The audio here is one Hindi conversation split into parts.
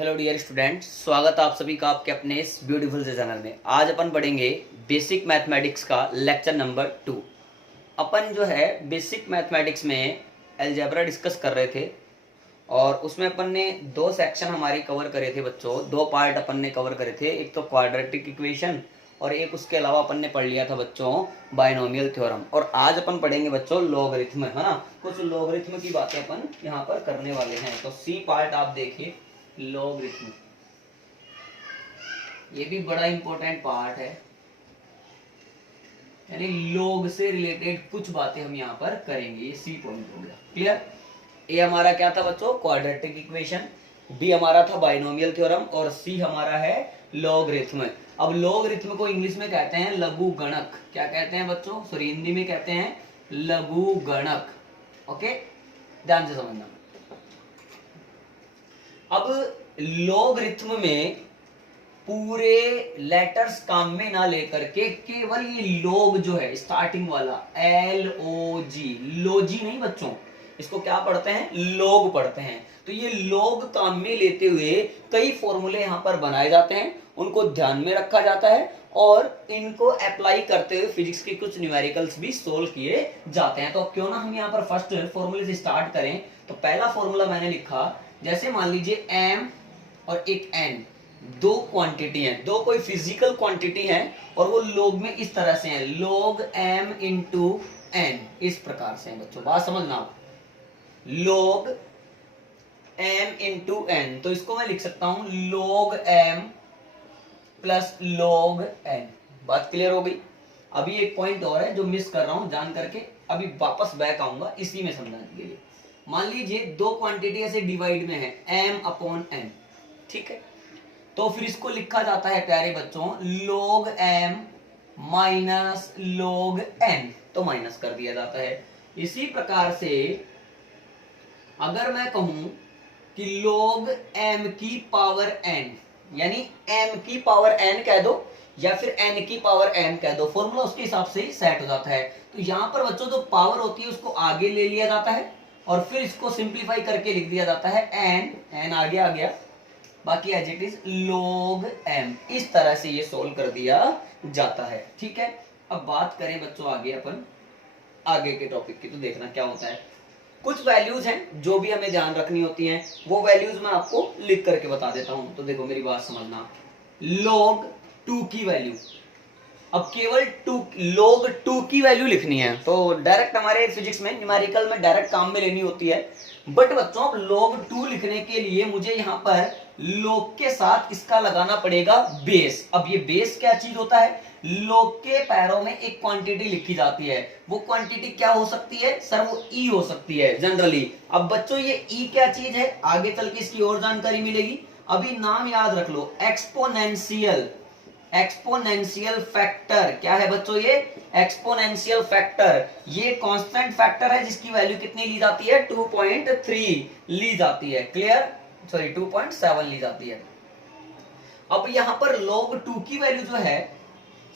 हेलो डियर स्टूडेंट, स्वागत है आप सभी का आपके अपने इस ब्यूटीफुल से चैनल में। आज अपन पढ़ेंगे बेसिक मैथमेटिक्स का लेक्चर नंबर 2। अपन जो है बेसिक मैथमेटिक्स में अलजेब्रा डिस्कस कर रहे थे और उसमें अपन ने दो सेक्शन हमारे कवर करे थे बच्चों। दो पार्ट अपन ने कवर करे थे, एक तो क्वाड्रेटिक इक्वेशन और एक उसके अलावा अपन ने पढ़ लिया था बच्चों बाइनोमियल थ्योरम। और आज अपन पढ़ेंगे बच्चों लॉगरिथम, है ना। कुछ लॉगरिथम की बातें अपन यहाँ पर करने वाले हैं। तो सी पार्ट आप देखिए, लॉगरिथम, ये भी बड़ा इंपॉर्टेंट पार्ट है, यानी लॉग से रिलेटेड कुछ बातें हम यहाँ पर करेंगे। ये सी पॉइंट हो गया, क्लियर। ए हमारा क्या था बच्चों, क्वाड्रेटिक इक्वेशन। बी हमारा था बाइनोमियल थ्योरम और सी हमारा है लॉगरिथम। अब लॉगरिथम को इंग्लिश में कहते हैं लघु गणक। क्या कहते हैं बच्चों, सॉरी हिंदी में कहते हैं लघु गणक। ओके, ध्यान से समझना। अब लॉगरिथम में पूरे लेटर्स काम में ना लेकर के केवल ये लॉग जो है स्टार्टिंग वाला LOG, लोजी नहीं बच्चों, इसको क्या पढ़ते हैं, लॉग पढ़ते हैं। तो ये लॉग काम में लेते हुए कई फॉर्मूले यहाँ पर बनाए जाते हैं, उनको ध्यान में रखा जाता है और इनको अप्लाई करते हुए फिजिक्स के कुछ न्यूमेरिकल्स भी सोल्व किए जाते हैं। तो क्यों ना हम यहाँ पर फर्स्ट फॉर्मूले से स्टार्ट करें। तो पहला फॉर्मूला मैंने लिखा, जैसे मान लीजिए m और एक n, दो क्वांटिटी है, दो कोई फिजिकल क्वांटिटी है और वो लोग में इस तरह से है, log m इंटू n, इस प्रकार से है बच्चों। बात समझना, log m इंटू n, तो इसको मैं लिख सकता हूं log m plus log n। बात क्लियर हो गई। अभी एक पॉइंट और है जो मिस कर रहा हूं जान करके, अभी वापस बैक आऊंगा इसी में समझाने के लिए। मान लीजिए दो क्वांटिटी ऐसे डिवाइड में है m अपॉन n, ठीक है। तो फिर इसको लिखा जाता है प्यारे बच्चों log m minus log n, तो माइनस कर दिया जाता है। इसी प्रकार से अगर मैं कहूं कि log m की पावर n, यानी m की पावर n कह दो या फिर n की पावर m कह दो, फॉर्मूला उसके हिसाब से ही सेट हो जाता है। तो यहां पर बच्चों जो पावर होती है उसको आगे ले लिया जाता है और फिर इसको सिंप्लीफाई करके लिख दिया जाता है n आगे आ गया, बाकी as it is log m। इस तरह से ये सोल्व कर दिया जाता है, ठीक है। अब बात करें बच्चों आगे अपन आगे के टॉपिक की, तो देखना क्या होता है। कुछ वैल्यूज हैं जो भी हमें ध्यान रखनी होती हैं, वो वैल्यूज मैं आपको लिख करके बता देता हूं। तो देखो मेरी बात समझना, log 2 की वैल्यू, अब केवल log 2 की वैल्यू लिखनी है। तो डायरेक्ट हमारे फिजिक्स में न्यूमेरिकल में डायरेक्ट काम में लेनी होती है, बट बच्चों अब log 2 लिखने के लिए मुझे यहाँ पर log के साथ इसका लगाना पड़ेगा बेस। अब ये बेस क्या चीज होता है, log के पैरों में एक क्वांटिटी लिखी जाती है। वो क्वांटिटी क्या हो सकती है सर, वो e हो सकती है जनरली। अब बच्चों ये e क्या चीज है, आगे चल के इसकी और जानकारी मिलेगी। अभी नाम याद रख लो, एक्सपोनेंशियल। एक्सपोनेंशियल फैक्टर क्या है बच्चों, ये एक्सपोनेंशियल फैक्टर, ये कांस्टेंट फैक्टर है जिसकी वैल्यू कितनी ली जाती है, 2.3 ली जाती है, क्लियर, सॉरी 2.7 ली जाती है। अब यहां पर log 2 की वैल्यू जो है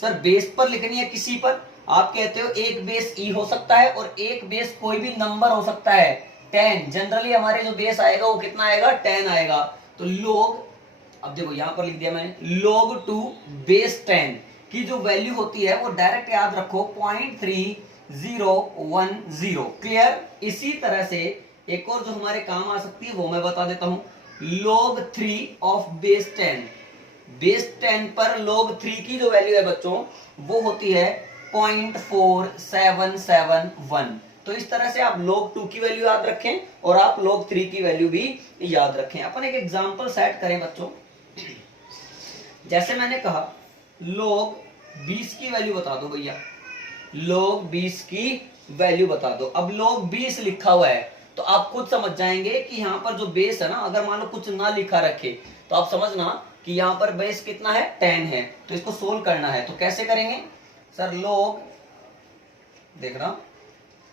सर बेस पर लिखनी है किसी पर। आप कहते हो एक बेस e हो सकता है और एक बेस कोई भी नंबर हो सकता है 10। जनरली हमारे जो बेस आएगा वो कितना आएगा, 10 आएगा। तो log, अब देखो यहां पर लिख दिया मैंने log 2 बेस 10 की जो वैल्यू होती है वो डायरेक्ट याद रखो 0.3010, क्लियर। इसी तरह से एक और जो हमारे काम आ सकती है वो मैं बता देता हूं, log 3 ऑफ बेस 10। बेस 10 पर log 3 की जो वैल्यू है बच्चों वो होती है 0.4771। तो इस तरह से आप log 2 की वैल्यू याद रखें और आप log 3 की वैल्यू भी याद रखें। अपन एक एग्जांपल सेट करें बच्चों, जैसे मैंने कहा log 20 की वैल्यू बता दो भैया, log 20 की वैल्यू बता दो। अब log 20 लिखा हुआ है तो आप खुद समझ जाएंगे कि यहाँ पर जो बेस है ना, अगर मान लो कुछ ना लिखा रखे तो आप समझना कि यहाँ पर बेस कितना है, 10 है। तो इसको सोल्व करना है तो कैसे करेंगे सर, log, देखना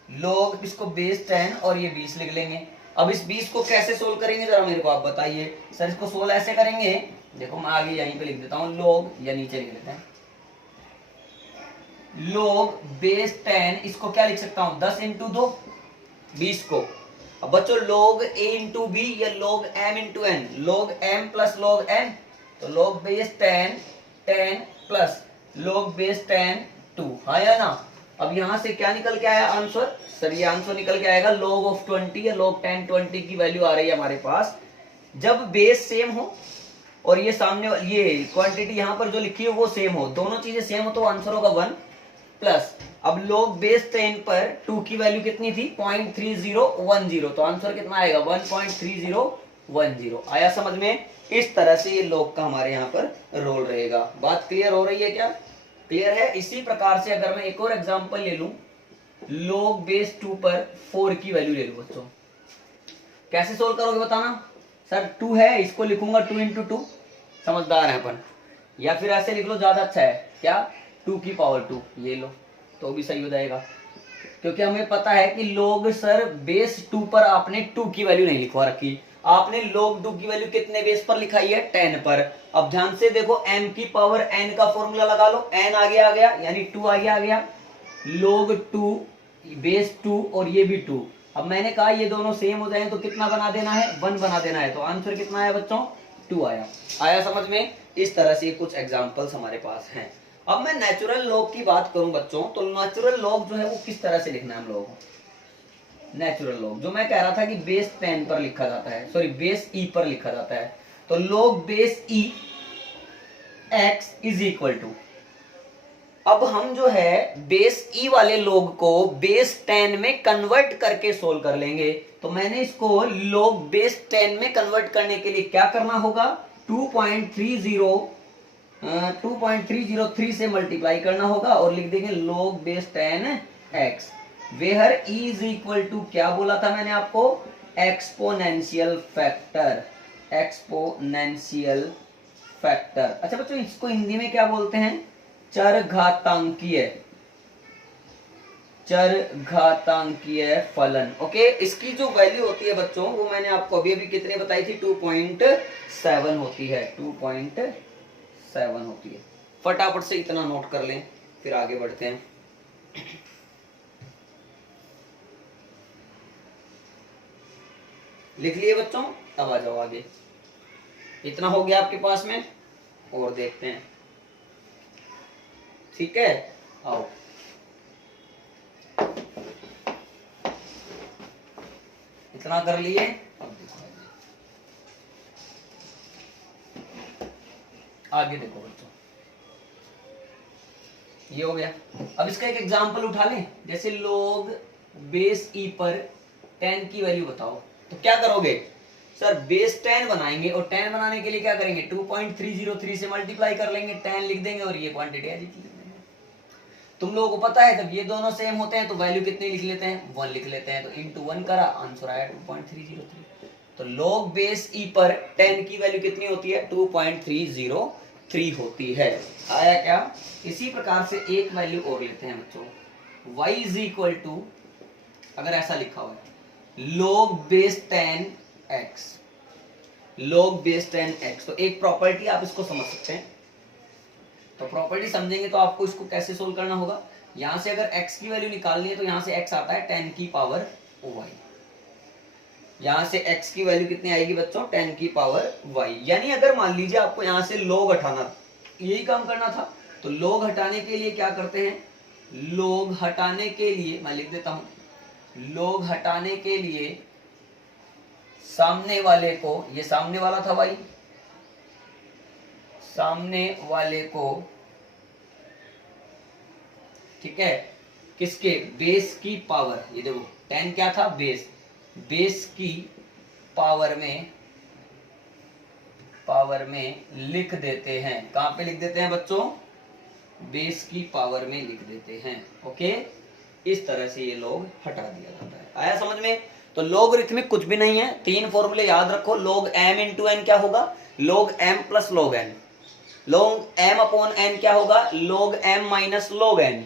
log इसको बेस 10 और ये 20 लिख लेंगे। अब इस 20 को कैसे सोल्व करेंगे जरा मेरे को आप बताइए। सर इसको सोल्व ऐसे करेंगे, देखो मैं आगे यहीं पे लिख देता हूं log, या नीचे लिख देते हैं log बेस 10, इसको क्या लिख सकता हूं 10 इंटू 2, 20 को, अब बच्चों log a इंटू बी या log m into n, log m plus log n, तो log base 10 plus log base 10 2, हाँ या ना। अब यहां से क्या निकल के आया आंसर, सर ये आंसर निकल के आएगा log ऑफ 20 या log 10 20 की वैल्यू आ रही है हमारे पास। जब बेस सेम हो और ये सामने ये क्वांटिटी यहां पर जो लिखी है वो सेम हो, दोनों चीजें सेम हो, तो आंसर होगा 1 प्लस। अब log बेस 10 पर 2 की वैल्यू कितनी थी 0.3010, तो आंसर कितना आएगा 1.3010। आया समझ में। इस तरह से ये log का हमारे यहाँ पर रोल रहेगा। बात क्लियर हो रही है क्या, क्लियर है। इसी प्रकार से अगर मैं एक और एग्जांपल ले लूं, log बेस 2 पर 4 की वैल्यू ले लूं बच्चों, कैसे सोल्व करोगे बताना। सर 2 है, इसको लिखूंगा 2 इंटू 2, समझदार है अपन, या फिर ऐसे लिख लो ज्यादा अच्छा है, क्या 2 की पावर 2, ये लो तो भी सही हो जाएगा। क्योंकि हमें पता है कि log सर बेस 2 पर आपने 2 की वैल्यू नहीं लिखवा रखी, आपने log 2 की वैल्यू कितने बेस पर लिखाई है 10 पर। अब ध्यान से देखो m की पावर n का फॉर्मूला लगा लो, n आगे आ गया यानी 2 आगे आ गया, log 2 बेस 2 और ये भी 2। अब मैंने कहा ये दोनों सेम हो जाए तो कितना बना देना है 1 बना देना है, तो आंसर कितना आया बच्चों 2 आया। आया समझ में। इस तरह से कुछ एग्जांपल्स हमारे पास हैं। अब मैं नेचुरल लॉग की बात करूं बच्चों, तो नेचुरल लॉग जो है वो किस तरह से लिखना है हम लोगों को। नेचुरल लॉग जो मैं कह रहा था कि बेस 10 पर लिखा जाता है, सॉरी बेस ई पर लिखा जाता है, तो log base e x is equal to, अब हम जो है बेस ई वाले log को बेस 10 में कन्वर्ट करके सोल्व कर लेंगे। तो मैंने इसको log बेस 10 में कन्वर्ट करने के लिए क्या करना होगा, 2.303 से मल्टीप्लाई करना होगा और लिख देंगे log base 10 x, where e is equal to, क्या बोला था मैंने आपको, एक्सपोनेंशियल फैक्टर, एक्सपोनेंशियल फैक्टर। अच्छा बच्चों इसको हिंदी में क्या बोलते हैं, चरघातांकीय, चरघातांकीय फलन। ओके, इसकी जो वैल्यू होती है बच्चों वो मैंने आपको अभी अभी कितने बताई थी, 2.7 होती है, 2.7 होती है। फटाफट से इतना नोट कर लें फिर आगे बढ़ते हैं। लिख लिए बच्चों, अब आ जाओ आगे। इतना हो गया आपके पास में, और देखते हैं, ठीक है। आओ इतना कर लिए, अब देखो आगे देखो बच्चों, ये हो गया। अब इसका एक एग्जांपल उठा लें, जैसे log बेस ई पर 10 की वैल्यू बताओ, तो क्या करोगे सर, बेस 10 बनाएंगे और 10 बनाने के लिए क्या करेंगे, 2.303 से मल्टीप्लाई कर लेंगे, 10 लिख देंगे और ये क्वांटिटी लिख देंगे। तुम लोगों को पता है जब ये दोनों सेम होते हैं तो वैल्यू कितनी लिख लेते हैं, 1 लिख लेते हैं, तो इंटू 1 करा, आंसर आया 2.303। तो log बेस ई पर 10 की वैल्यू कितनी होती है, 2.303 होती है। आया क्या। इसी प्रकार से एक वैल्यू और लेते हैं बच्चों, y इज इक्वल टू, अगर ऐसा लिखा हुआ है log base 10x, log base 10x, तो एक प्रॉपर्टी आप इसको समझ सकते हैं। तो प्रॉपर्टी समझेंगे तो आपको इसको कैसे सोल्व करना होगा, यहां से अगर x की वैल्यू निकालनी है तो यहां से x आता है 10 की पावर y, यहां से x की वैल्यू कितनी आएगी बच्चों, 10 की पावर y। यानी अगर मान लीजिए आपको यहां से log हटाना, यही काम करना था, तो log हटाने के लिए क्या करते हैं, log हटाने के लिए मैं लिख देता हूं, log हटाने के लिए सामने वाले को, ये सामने वाला था भाई, सामने वाले को, ठीक है, किसके, बेस की पावर, ये देखो 10 क्या था, बेस, बेस की पावर में लिख देते हैं। कहां पे लिख देते हैं बच्चों, बेस की पावर में लिख देते हैं। ओके, इस तरह से ये log हटा दिया जाता है। आया समझ में। तो लॉगरिथमिक कुछ भी नहीं है, 3 फॉर्मूले याद रखो, log m इंटू n क्या होगा, log m plus log n, log m upon n क्या होगा, log m minus log n,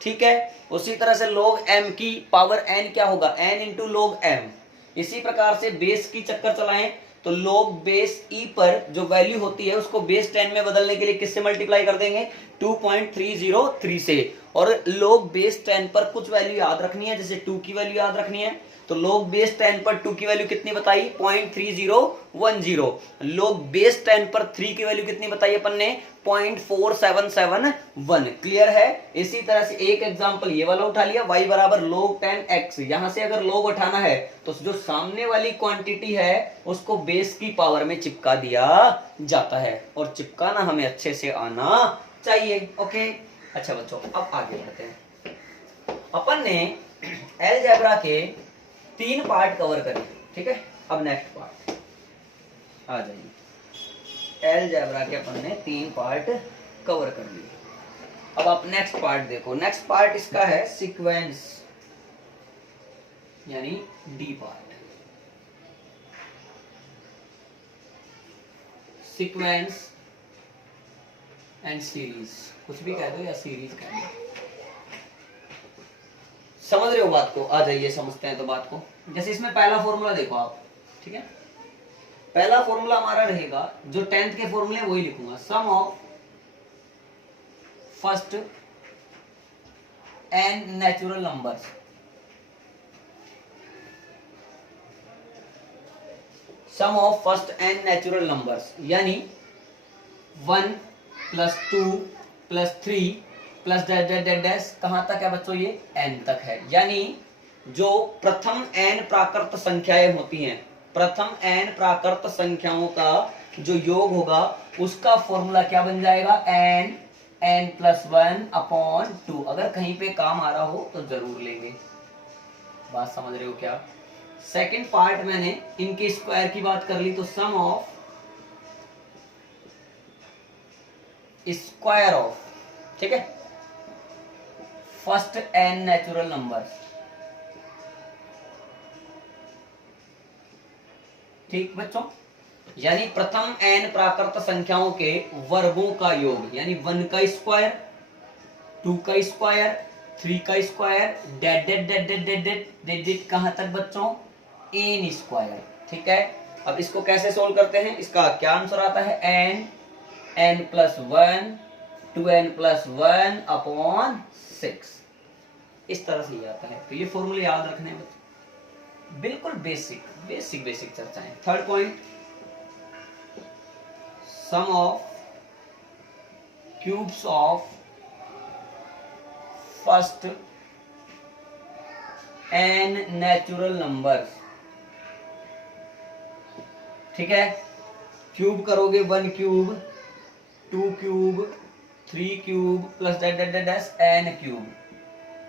ठीक है। उसी तरह से log m की पावर n क्या होगा, n इंटू log m। इसी प्रकार से बेस की चक्कर चलाएं तो log बेस e पर जो वैल्यू होती है उसको बेस 10 में बदलने के लिए किससे मल्टीप्लाई कर देंगे, 2.303 से, और log बेस 10 पर कुछ वैल्यू याद रखनी है, जैसे 2 की वैल्यू याद रखनी है, तो log बेस 10 पर 2 की वैल्यू कितनी बताई 0.3010, log बेस 10 पर 3 की वैल्यू कितनी बताई अपन ने 0.4771। क्लियर है। इसी तरह से एक एग्जांपल ये वाला उठा लिया, y बराबर log 10x, यहां से अगर log उठाना है तो जो सामने वाली क्वांटिटी है उसको बेस की पावर में चिपका दिया जाता है, और चिपकाना हमें अच्छे से आना चाहिए। ओके, अच्छा बच्चों अब आगे बढ़ते हैं। अपन ने अलजेब्रा के 3 पार्ट कवर करे, ठीक है। अब नेक्स्ट पार्ट आ जाइए। अलजेब्रा के अपन ने 3 पार्ट कवर कर लिए। अब आप नेक्स्ट पार्ट देखो। नेक्स्ट पार्ट इसका है सीक्वेंस, यानी D part. Sequence and series, कुछ भी कह दो या सीरीज कह दो, समझ रहे हो बात को। आ जाइए समझते हैं तो बात को। जैसे इसमें पहला फॉर्मूला देखो आप, ठीक है। पहला फॉर्मूला हमारा रहेगा, जो 10th के फॉर्मूले वही लिखूंगा, sum of first n natural numbers, sum of first n natural numbers, यानी 1 + 2 + 3 प्लस डैश कहां तक है बच्चों, ये n तक है। यानी जो प्रथम n प्राकृत संख्याएं होती हैं, प्रथम n प्राकृत संख्याओं का जो योग होगा उसका फॉर्मूला क्या बन जाएगा, n + 1/2। अगर कहीं पे काम आ रहा हो तो जरूर लेंगे, बात समझ रहे हो क्या। सेकंड पार्ट मैंने इनके स्क्वायर की बात कर ली, तो सम ऑफ स्क्वायर ऑफ, ठीक है, फर्स्ट n नेचुरल नंबर्स, ठीक बच्चों। यानी प्रथम n प्राकृत संख्याओं के वर्गों का योग, यानी 1 का स्क्वायर, 2 का स्क्वायर, 3 का स्क्वायर, डेड कहां तक बच्चों, n स्क्वायर, ठीक है। अब इसको कैसे सोल्व करते हैं, इसका क्या आंसर आता है, n + 1 2n + 1/6, इस तरह से ये आता है। तो ये फॉर्मूले याद रखने हैं बच्चों, बिल्कुल बेसिक चर्चाएं। Third point, sum of cubes of first n natural numbers, ठीक है। क्यूब करोगे 1 cube, 2 cube, 3 cube plus dash n cube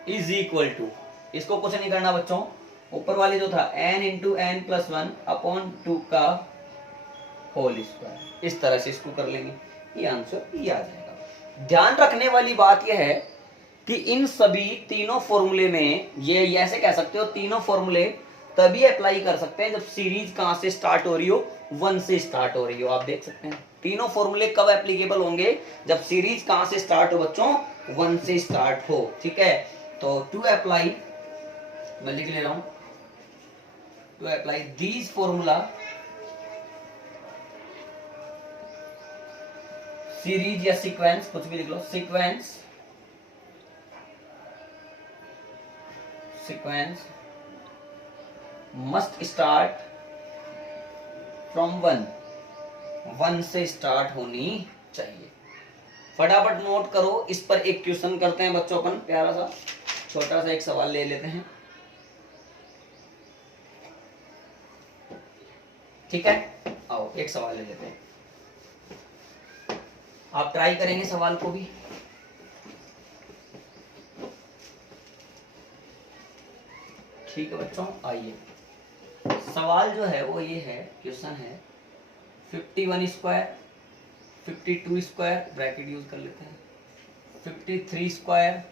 is equal to, इसको कुछ नहीं करना बच्चों, ऊपर वाले जो था n × n + 1/2 का होल स्क्वायर, इस तरह से इसको कर लेंगे, ये आंसर ये आ जाएगा। ध्यान रखने वाली बात यह है कि इन सभी तीनों फॉर्मूले में, ये ऐसे कह सकते हो, तीनों फॉर्मूले तभी अप्लाई कर सकते हैं जब सीरीज कहां से स्टार्ट हो रही हो, 1 से स्टार्ट हो रही हो। आप देख सकते हैं तीनों फॉर्मूले कब एप्लीकेबल होंगे, जब सीरीज कहां से स्टार्ट हो बच्चों, 1 से स्टार्ट हो, ठीक है। तो टू अप्लाई, मैं लिख ले रहा हूं, to apply these formula series या सीक्वेंस, कुछ भी लिख लो, सीक्वेंस मस्ट स्टार्ट फ्रॉम 1 से स्टार्ट होनी चाहिए। फटाफट नोट करो, इस पर एक क्वेश्चन करते हैं बच्चों अपन, प्यारा सा छोटा सा एक सवाल ले लेते हैं, ठीक है। आओ एक सवाल ले लेते हैं, आप ट्राई करेंगे सवाल को भी, ठीक है बच्चों। आइए सवाल जो है वो ये है, क्वेश्चन है 51 स्क्वायर, 52 स्क्वायर, ब्रैकेट यूज कर लेते हैं, 53 स्क्वायर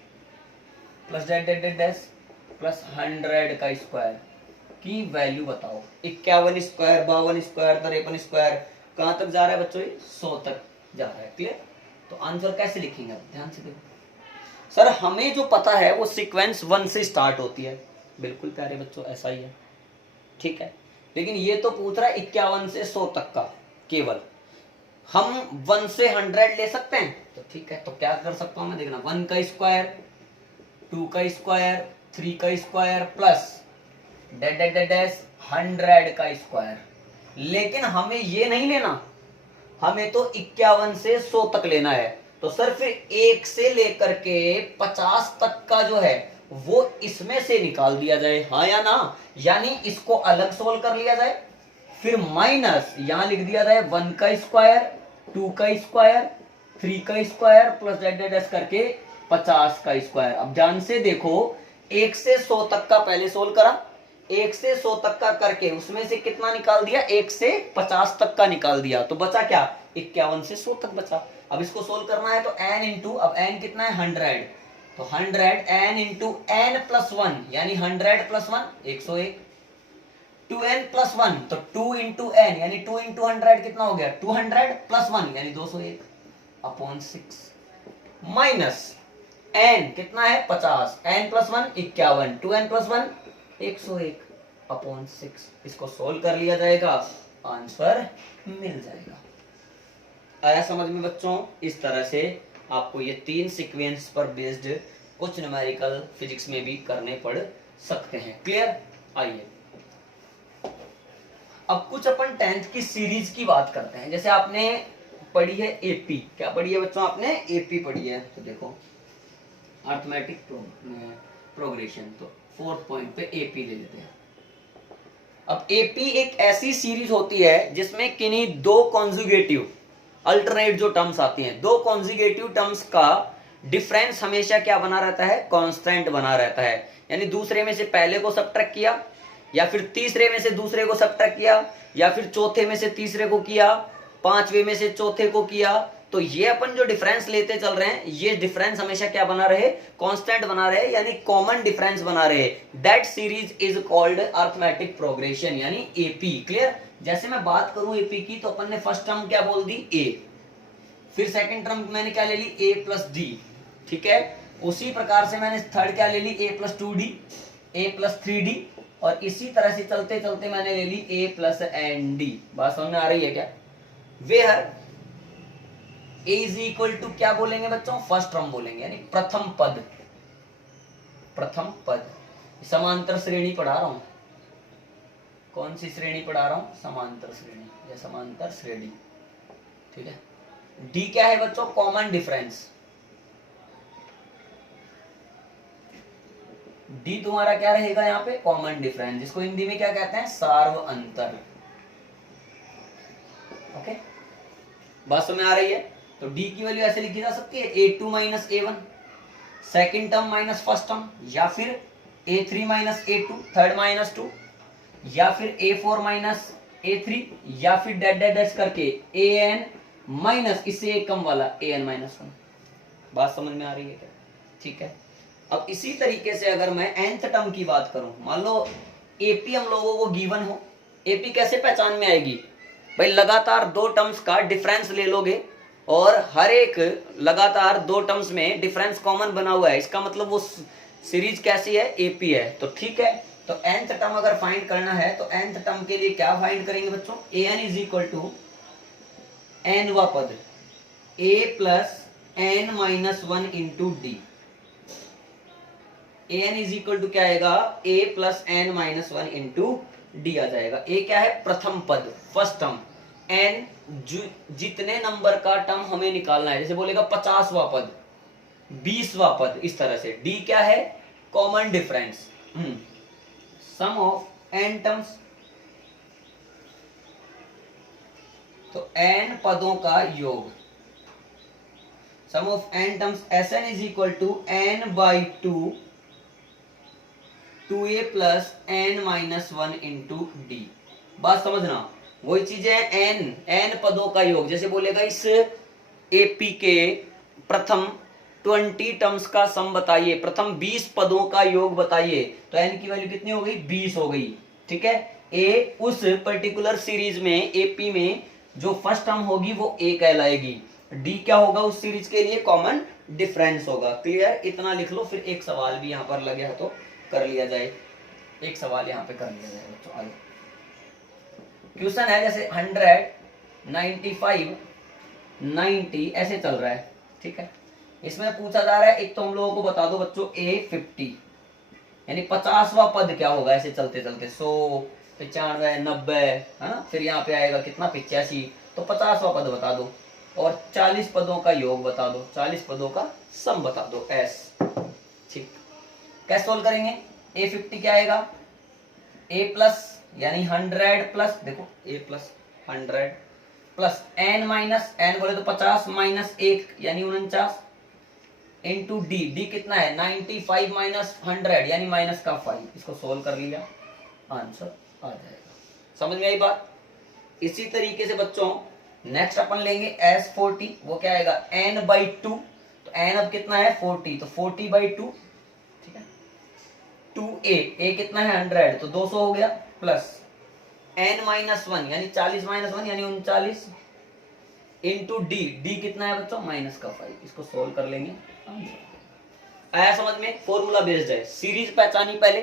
प्लस डैश प्लस 100 का स्क्वायर की वैल्यू बताओ। 51 स्क्वायर, 52 स्क्वायर, 53 स्क्वायर, कहां तक जा रहा है बच्चों, 100 तक जा रहा है। क्लियर। तो आंसर कैसे लिखेंगे आप ध्यान से देखो। सर हमें जो पता है वो सीक्वेंस 1 से स्टार्ट होती है, बिल्कुल प्यारे बच्चों ऐसा ही है, ठीक है। लेकिन ये तो पूछ रहा है 51 से 100 तक का, केवल हम 1 से 100 ले सकते हैं, तो ठीक है। तो क्या कर सकता हूं मैं, देखना 1 का स्क्वायर 2 का स्क्वायर, 3 का square plus dash dash dash dash 100 का स्क्वायर। लेकिन हमें ये नहीं लेना, हमें तो 51 से 100 तक लेना है। तो सर फिर 1 से लेकर के 50 तक का जो है वो इसमें से निकाल दिया जाए, हाँ या ना? यानी इसको अलग सोल्व कर लिया जाए, फिर माइनस यहां लिख दिया जाए 1 का स्क्वायर, 2 का स्क्वायर, 3 का स्क्वायर प्लस डैश करके 50 का स्क्वायर। अब ध्यान से देखो, 1 से 100 तक का पहले सोल्व करा, 1 से 100 तक का करके उसमें से कितना निकाल दिया, 1 से 50 तक का निकाल दिया, तो बचा क्या, 51 से 100 तक बचा। अब इसको सोल्व करना है तो n इंटू, अब n कितना है 100, तो 100 n इंटू n प्लस 1 यानी 100 प्लस 1 101, 2n प्लस 1 तो 2 इंटू n यानी 2 इंटू 100 कितना हो गया 200 प्लस 1 यानी 201 अपॉन 6 माइनस n कितना है 50, n plus 1 51, 2n plus 1 101 upon 6। इसको सोल्व कर लिया जाएगा, आंसर मिल जाएगा। आया समझ में बच्चों? इस तरह से आपको ये 3 सीक्वेंस पर बेस्ड कुछ न्यूमेरिकल फिजिक्स में भी करने पड़ सकते हैं। क्लियर? आइए अब कुछ अपन 10th की सीरीज की बात करते हैं। जैसे आपने पढ़ी है एपी, क्या पढ़ी है बच्चों आपने? एपी पढ़ी है। तो देखो अर्थमेटिक प्रोग्रेशन, तो 4th पॉइंट पे एपी ले लेते हैं। अब एपी एक ऐसी सीरीज होती है जिसमें किन्हीं दो कॉन्जुगेटिव अल्टरनेट जो टर्म्स आती हैं, दो कॉन्जुगेटिव टर्म्स का डिफरेंस हमेशा क्या बना रहता है, कांस्टेंट बना रहता है। यानी दूसरे में से पहले को सब्ट्रैक्ट किया, या फिर तीसरे में से दूसरे को सब्ट्रैक्ट किया, या फिर चौथे में से तीसरे को किया, पांचवे में से चौथे को किया, तो ये अपन जो डिफरेंस लेते चल रहे हैं, ये डिफरेंस हमेशा क्या बना रहे, कांस्टेंट बना रहे, यानी कॉमन डिफरेंस बना रहे। That series is called arithmetic progression यानी एपी। क्लियर? जैसे मैं बात करूं एपी की, तो अपन ने फर्स्ट टर्म क्या बोल दी, ए, फिर सेकंड टर्म मैंने क्या ले ली, ए प्लस डी, ठीक है। उसी प्रकार से मैंने थर्ड क्या ले ली, a plus 2d, A plus 3d, और इसी तरह से चलते चलते मैंने ले ली ए प्लस एन डी। बात समझ में आ रही है क्या? Where a is equal to क्या बोलेंगे बच्चों, फर्स्ट टर्म बोलेंगे, यानी प्रथम पद, प्रथम पद। समांतर श्रेणी पढ़ा रहा हूं, कौन सी श्रेणी पढ़ा रहा हूं, समांतर श्रेणी या समांतर श्रेणी, ठीक है। डी क्या है बच्चों, कॉमन डिफरेंस। डी तुम्हारा क्या रहेगा यहाँ पे, कॉमन डिफरेंस, जिसको हिंदी में क्या कहते हैं, सार्व अंतर। ओके, बात समझ में आ रही है? तो डी की वैल्यू ऐसे लिखी जा सकती है, a2 minus a1 second term minus first term, या फिर a3 minus a2 third minus 2, या फिर a4 माइनस a3, या फिर डैट डैट डैश करके an माइनस इससे एक कम वाला an माइनस 1। बात समझ में आ रही है क्या? ठीक है। अब इसी तरीके से अगर मैं nth टर्म की बात करूं, मान लो एपी हम लोगों को गिवन हो, एपी कैसे पहचान में आएगी भाई, लगातार दो टर्म्स का डिफरेंस ले लोगे और हर एक लगातार दो टर्म्स में डिफरेंस कॉमन बना हुआ है, इसका मतलब वो सीरीज कैसी है, एपी है। तो ठीक है, तो nth टर्म अगर फाइंड करना है तो nth टर्म के लिए क्या फाइंड करेंगे बच्चों, an इज इक्वल टू nवा पद a plus n minus 1 into D. an is equal to क्या आएगा, a plus n minus 1 into D आ जाएगा। a क्या है, प्रथम पद, फर्स्ट टर्म, n जितने नंबर का टर्म हमें निकालना है, जैसे बोलेगा 50वां पद, 20वां पद, इस तरह से। d क्या है, common difference, sum of n terms, तो n पदों का योग, sum of n terms, Sn is equal to n by 2a plus n minus 1 into D. बात समझना, वही चीज है, n पदों का योग। जैसे बोलेगा इस एपी के प्रथम 20 टर्म्स का सम बताइए, प्रथम 20 पदों का योग बताइए, तो n की वैल्यू कितनी हो गई, 20 हो गई, ठीक है। a उस पर्टिकुलर सीरीज में, एपी में जो फर्स्ट टर्म होगी वो a कहलाएगी, d क्या होगा उस सीरीज के लिए, कॉमन डिफरेंस होगा। क्लियर? इतना लिख लो, फिर एक सवाल भी यहाँ पर लगे है तो कर लिया जाए, एक सवाल यहाँ पे कर लिया जाए बच्चों। आइए, क्वेश्चन है जैसे 100, 95, 90 ऐसे चल रहा है, ठीक है। इसमें पूछा जा रहा है, एक तो हम लोगों को बता दो बच्चों A50 यानी 50वां पद क्या होगा ऐसे चलते चलते, 100, 95, 90 है ना, फिर यहाँ पे आएगा कितना 85, तो 50वां पद बता दो और 40 पदों का योग बता दो, 40 पदों का सम बता दो S। ठीक, कैसे सोल्व करेंगे? A50 क्या आएगा? A प्लस यानी 100 प्लस, देखो A plus 100 plus n minus n बोले तो 50 माइनस 1 यानी 49 इंटू डी, डी कितना है 95 माइनस 100 यानी माइनस का 5। इसको सोल्व कर लिया, आंसर आ जाएगा। समझ में आई बात? इसी तरीके से बच्चों नेक्स्ट अपन लेंगे S40, वो क्या आएगा n/2, तो n अब कितना है 40, तो 40/2, ठीक है 2a, a कितना है 100 तो 200 हो गया, प्लस n-1 यानी 40 माइनस 1 यानी 39 इंटू डी, डी कितना है बच्चों माइनस का 5। इसको सोल्व कर लेंगे, आया समझ में? फॉर्मूला बेस्ड है। सीरीज पहचानी पहले,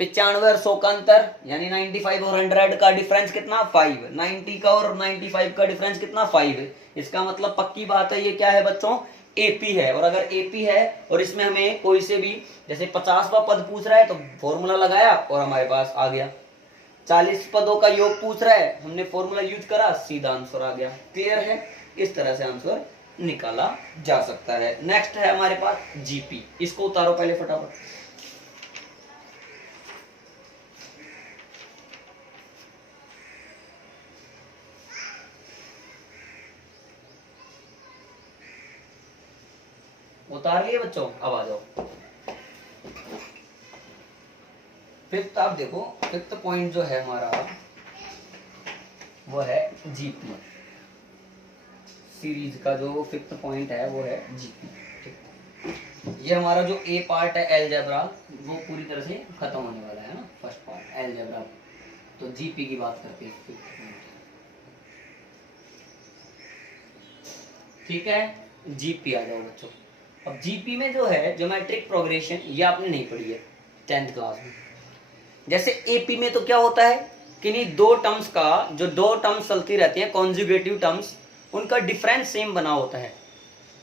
95 और 100 का अंतर यानी 95 और 100 का डिफरेंस कितना 5, 90 का और 95 का डिफरेंस कितना 5 है। इसका मतलब पक्की बात है ये क्या है बच्चों एपी है, और अगर एपी है और इसमें हमें कोई से भी जैसे 50वां पद पूछ रहा है तो फॉर्मूला लगाया और हमारे पास आ गया, 40 पदों का योग पूछ रहा है हमने फॉर्मूला यूज करा, सीधा आंसर आ गया। क्लियर है? इस तरह से आंसर निकाला जा सकता है। नेक्स्ट है हमारे पास जीपी, इसको उतारो पहले फटाफट। उतार लिए बच्चों? अब आ जाओ फिफ्थ। आप देखो फिफ्थ पॉइंट जो है हमारा वो है जीपी। सीरीज का जो फिफ्थ पॉइंट है वो है जीपी। ठीक, ये हमारा जो ए पार्ट है एलजेब्रा वो पूरी तरह से खत्म होने वाला है ना, फर्स्ट पार्ट एलजेब्रा। तो जीपी की बात करते हैं फिफ्थ पॉइंट। ठीक है, जीपी आ जाओ बच्चों। अब जीपी में जो है ज्योमेट्रिक प्रोग्रेशन ये आपने नहीं पढ़ी है 10th क्लास में। जैसे एपी में तो क्या होता है कि नहीं, दो टर्म्स का जो दो टर्म्स चलती रहती है कॉन्जुगेटिव टर्म्स, उनका डिफरेंस सेम बना होता है।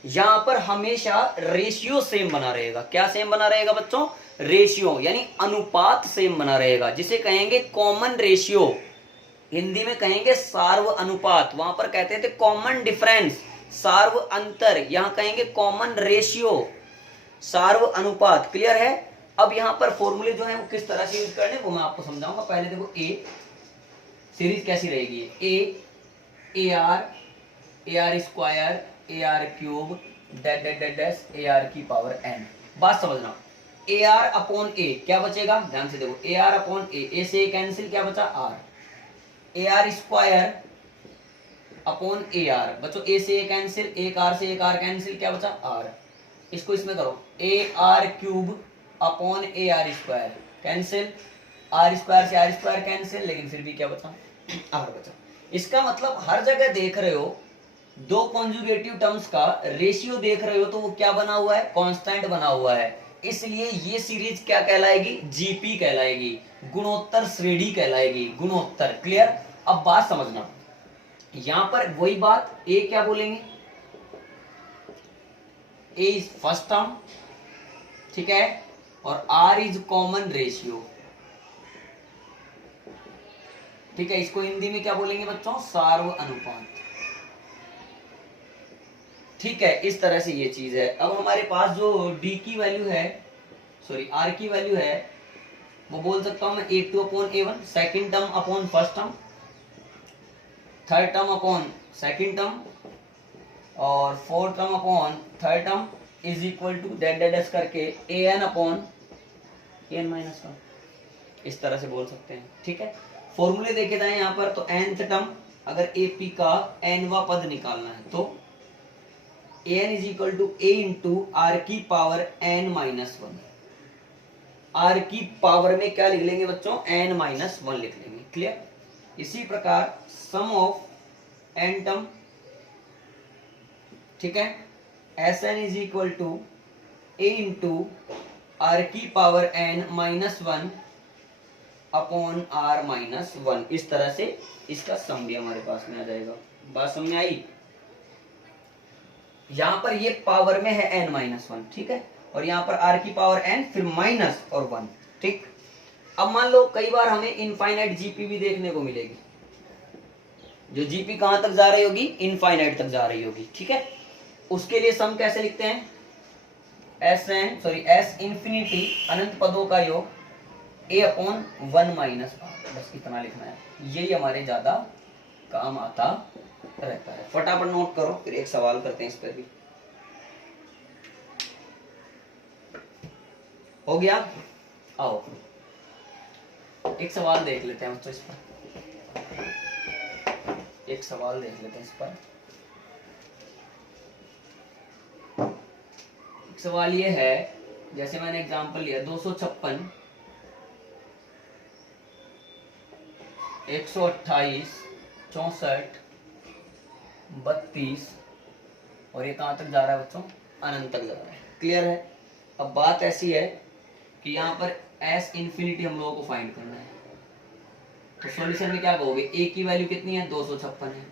यहां पर हमेशा रेशियो सेम बना रहेगा। क्या सेम बना रहेगा बच्चों? रेशियो यानी अनुपात सेम बना रहेगा, जिसे कहेंगे कॉमन रेशियो। हिंदी में कहेंगे सार्व अनुपात, वहां पर कहते थे कॉमन डिफरेंस, सार्व अंतर, यहां कहेंगे कॉमन रेशियो, सार्व अनुपात। क्लियर है? अब यहां पर फॉर्मूले जो है वो किस तरह से यूज करने वो मैं आपको समझाऊंगा। पहले देखो ए सीरीज कैसी रहेगी, ए r square A r cube dash dash dash A R की पावर एन। बात समझना, ए आर अपॉन ए क्या बचेगा, ध्यान से देखो, ए आर अपॉन ए से कैंसिल, क्या बचा r, a r square upon a r, बच्चों ए से ए कैंसिल, एक आर से एक आर कैंसिल, क्या बचा आर। इसको इसमें करो, a r cube upon a r square cancel, r square से आर स्क्वायर कैंसिल, लेकिन फिर भी क्या बचा आर बचा। इसका मतलब हर जगह देख रहे हो दो कॉन्जुगेटिव टर्म्स का रेशियो देख रहे हो तो वो क्या बना हुआ है, कांस्टेंट बना हुआ है। इसलिए ये सीरीज क्या कहलाएगी, जीपी कहलाएगी, गुणोत्तर श्रेणी कहलाएगी, गुणोत्तर। क्लियर? अब बात समझना, यहां पर वही बात, ए क्या बोलेंगे, ए इज फर्स्ट टर्म, ठीक है, और आर इज कॉमन रेशियो। ठीक है, इसको हिंदी में क्या बोलेंगे बच्चों, सार्व अनुपात। ठीक है, इस तरह से ये चीज है। अब हमारे पास जो डी की वैल्यू है, सॉरी आर की वैल्यू है, वो बोल सकता हूं मैं A2 upon A1, second term upon first term, third term upon second term, और fourth term upon third term is equal to डेट डेट एस करके an अपॉन an माइनस 1। इस तरह से बोल सकते हैं। ठीक है, फॉर्मूले देखे जाए यहाँ पर, तो nth टर्म अगर AP का nवां पद निकालना है तो an is equal to a into are की पावर n माइनस 1। आर की पावर में क्या लिख लेंगे बच्चों, n माइनस 1 लिख लेंगे। क्लियर? इसी प्रकार सम ऑफ n टर्म, ठीक है, Sn is equal to a into are की power n minus 1 upon r minus 1। इस तरह से इसका सम भी हमारे पास में आ जाएगा। बात समझ में आई? यहाँ पर ये पावर में है n-1, ठीक है, और यहाँ पर r की पावर n फिर माइनस और 1, ठीक। अब मान लो कई बार हमें इनफाइनाइट जीपी भी देखने को मिलेगी, जो जीपी कहां तक जा रही होगी, इनफाइनाइट तक जा रही होगी, ठीक है। उसके लिए सम कैसे लिखते हैं, एस इंफिनिटी अनंत पदों का योग a/1 माइनस r, बस इतना लिखना है, यही हमारे ज्यादा काम आता रहता है। फटाफट नोट करो, फिर एक सवाल करते हैं इस पर भी। हो गया, आओ एक सवाल देख लेते हैं बच्चों इस पर, एक सवाल देख लेते हैं इस पर। एक सवाल ये है, जैसे मैंने एग्जांपल लिया 256, 128, 64, 32 और ये कहां तक जा रहा है बच्चों, अनंत तक जा रहा है। क्लियर है। अब बात ऐसी है कि यहाँ पर एस इंफिनिटी हम लोगों को फाइंड करना है, तो सॉल्यूशन में क्या कहोगे, ए की वैल्यू कितनी है, 256 है।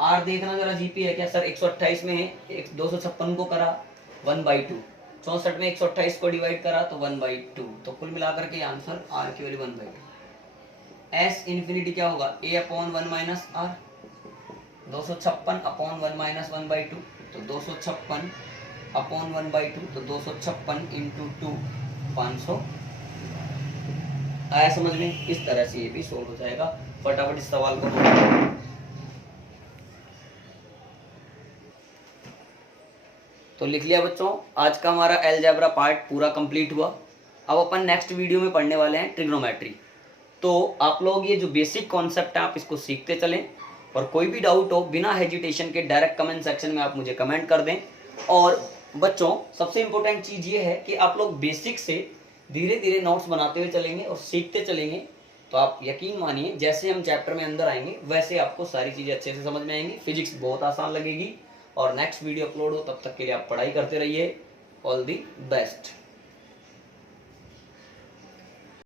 आर देखना जरा जीपी है क्या, सर 128 में है, 256 को करा 1/2, 64 में 128 को डिवाइड करा तो 1/2, तो कुल मिलाकर के आंसर आर की वैल्यू 1/2। एस इंफिनिटी क्या होगा, a/1 माइनस आर, 256/1 माइनस 1/2, तो 256/1/2, तो 256 इंटू 2 500। आया समझ में, इस तरह से ये भी सोल्व हो जाएगा। फटाफट इस सवाल को तो लिख लिया बच्चों। आज का हमारा अलजेब्रा पार्ट पूरा कंप्लीट हुआ। अब अपन नेक्स्ट वीडियो में पढ़ने वाले हैं ट्रिग्नोमेट्री। तो आप लोग ये जो बेसिक कॉन्सेप्ट है आप इसको सीखते चलें, और कोई भी डाउट हो बिना हेजिटेशन के डायरेक्ट कमेंट सेक्शन में आप मुझे कमेंट कर दें। और बच्चों सबसे इंपॉर्टेंट चीज ये है कि आप लोग बेसिक से धीरे धीरे नोट्स बनाते हुए चलेंगे और सीखते चलेंगे, तो आप यकीन मानिए जैसे हम चैप्टर में अंदर आएंगे वैसे आपको सारी चीजें अच्छे से समझ में आएंगी। फिजिक्स बहुत आसान लगेगी। और नेक्स्ट वीडियो अपलोड हो तब तक के लिए आप पढ़ाई करते रहिए। All the best.